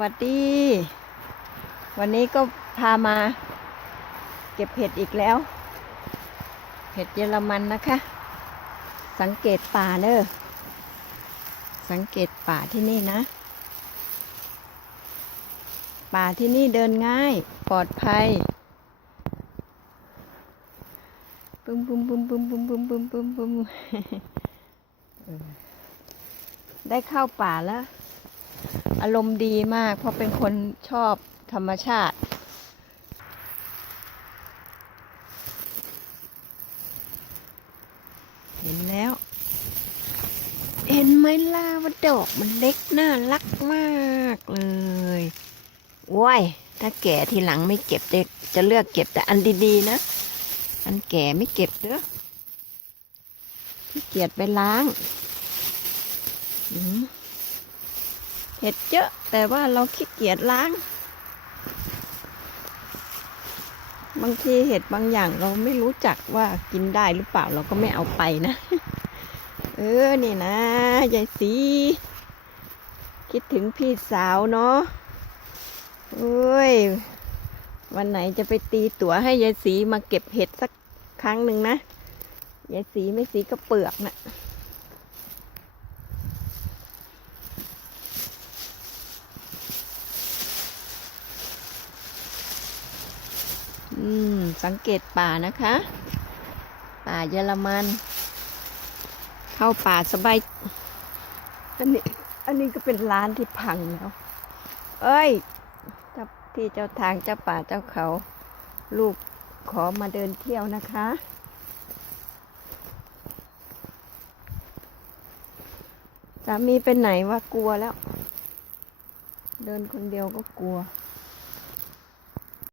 วัสดี วันนี้ก็พามา เก็บเห็ดอีกแล้ว เห็ดเยอรมันนะคะ สังเกตป่าเด้อสังเกตป่าที่นี่นะ ป่าที่นี่เดินง่าย ปลอดภัยปุ้มปุ้มปุ้มปุ้มปุ้มปุ้มปุ้มปุ้มปุ้มได้เข้าป่าแล้ว อารมณ์ดีมาก เพราะเป็นคนชอบธรรมชาติ เห็นแล้ว เห็นไหมล่ะว่าดอกมันเล็กน่ารักมากเลยว้ายถ้าแก่ทีหลังไม่เก็บจะจะเลือกเก็บแต่อันดีๆนะ อันแก่ไม่เก็บเด้อขี้เกียจไปล้าง อืม เห็ดเยอะแต่ว่าเราขี้เกียจล้าง บางทีเห็ดบางอย่างเราไม่รู้จักว่ากินได้หรือเปล่าเราก็ไม่เอาไปนะ เออนี่นะยายสี คิดถึงพี่สาวเนาะเอ้ย วันไหนจะไปตีตั๋วให้ยายสีมาเก็บเห็ดสักครั้งหนึ่งนะยายสีไม่สีก็เปลือกนะ อืม สังเกตป่านะคะ ป่าเยอรมัน เข้าป่าสบาย อันนี้ อันนี้ก็เป็นร้านที่พังแล้ว เอ้ยจ้าที่เจ้าทางเจ้าป่าเจ้าเขา ลูกขอมาเดินเที่ยวนะคะ สามีเป็นไหนวะกลัวแล้ว เดินคนเดียวก็กลัว